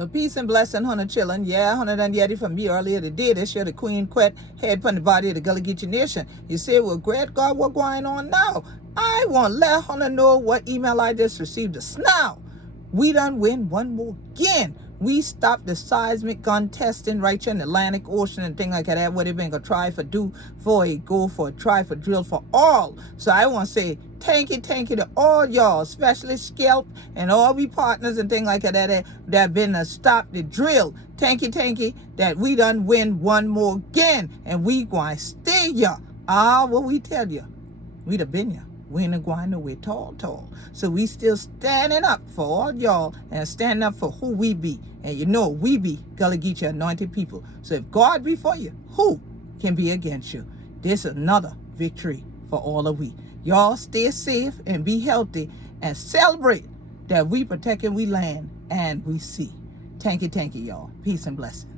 Well, peace and blessing, Hunter chillin'. Yeah, Hunter done yeddi from me earlier today. This year the Queen Quet head from the body of the Gullah Geechee Nation. You say, well, great God, what going on now? I want to let Hunter know what email I just received just now. We done win one more again. We stopped the seismic gun testing right here in the Atlantic Ocean and things like that. What they been gonna try for do for a go for a try for drill for all. So I want to say thank you to all y'all, especially Scalp and all we partners and things like that been to stop the drill. Thank you that we done win one more again and we going to stay ya. What we tell you, we da been ya. We ain't going nowhere tall. So we still standing up for all y'all and standing up for who we be. And you know we be Gullah Geechee anointed people. So if God be for you, who can be against you? This is another victory for all of we. Y'all stay safe and be healthy and celebrate that we protecting we land and we sea. Thank you y'all. Peace and blessing.